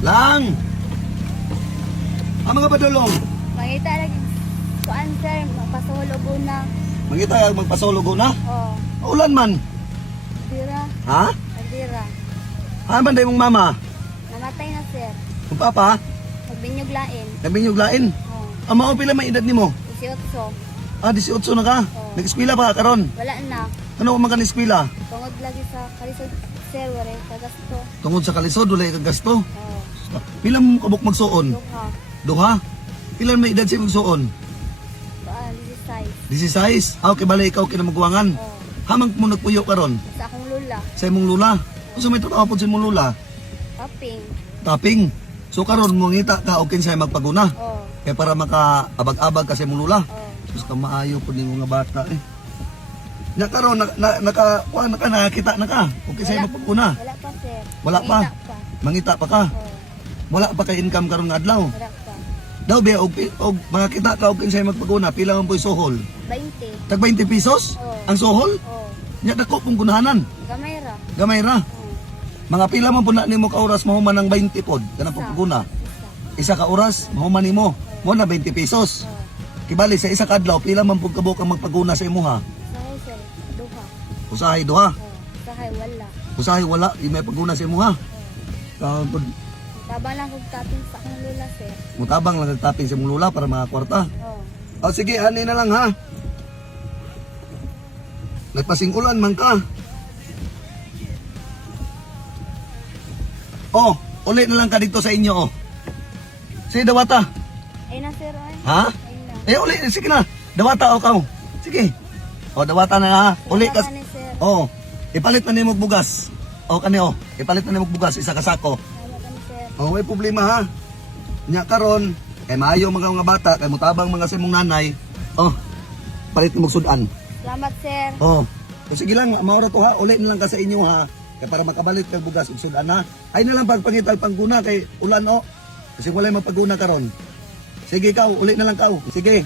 Lang. Ang mga padulong. Mangita lagi kuan sir, mapasulo na. Mangita magpasolo na. Oh, Ulan man. dira, Ha? dira. Ha man day mong mama? Namatay na sir. Kung papa, Magbinyog lain. nabinyog lain. Oh, Ang mao pila may edad nimo? 18. Ah, 18 na ka. Oo. Nag-eskwela pa ka karon. Wala na. Ano man ka eskwela? Tungod lagi sa kalisod sir, wala kagasto. Tungod sa kalisod wala kang gasto. Oh, Pila mo kabuk magsuon? duha. Duha. Pila may edad sa magsuon? Kuan, this is size. 16. Ah, okay, bala ikaw kinamagwangan. Oh, Hamang mo nagpuyo karon sa akong lula. sa imong lula. Unsa may trabaho pod sa imong lula? Paping. Tapping. So karon mo ngita ka og kinsay magpaguna. Oh, Kaya para makaabag-abag ka sa imong lula. oh. Sus ka maayo pod nimo nga bata eh. Nya karon nakakita na ka. Og kinsay Wala. magpaguna. Wala pa sir. Wala pa. Mangita pa. Mangita pa ka. Oh, Wala pa kay income karon nga adlaw. wala pa. Daw be og makakita ka og kinsay magpaguna pila man po'y sohol. 20. Tag 20 pesos Oh. ang sohol. Oh, Nya dako pong gunahanan. gamay ra. Gamay ra. Oh, Mga pila man po na nimo ka oras mahuman ng 20 pod kanang pagpaguna. isa. Isa ka oras mahuman nimo mo na 20 pesos. Oh, Kibali sa isa ka adlaw pila man pud kabuk ang magpaguna sa imuha. sahay sir, duha. Usahay duha. Oh, sahay wala. Usahay wala di may paguna sa imuha. Kaon pod Tabang lang kong tapping sa akong lula sir. mutabang lang nagtaping sa imong lula para mga kwarta. Oh, O sige, ani na lang ha. Nagpasingulan man ka. Oh, uli na lang ka dito sa inyo oh. Sige, dawata. ay na sir ay. Ha? Ay na. Uli, sige na. Dawata o kaw. Sige. O, dawata na ha. Uli ka. Salamat ni sir. Oh, ipalit na nimo og bugas. O, kani oh. Ipalit na nimo og bugas, isa ka sako. Salamat ni sir. Oh, may problema ha. Nya karon, kay maayo mga bata, kay mutabang mga sa imong nanay. Oh, palit mo og sudan. Salamat sir. Oh. So, sige lang, maura to ha. Uli na lang ka sa inyo ha. Kaya para makabalik kag bugas ug sudan ha. Ay na lang pagpangital pangguna kay ulan o. Kasi wala mapaguna karon. Sige ikaw, uli na lang kaw. Sige.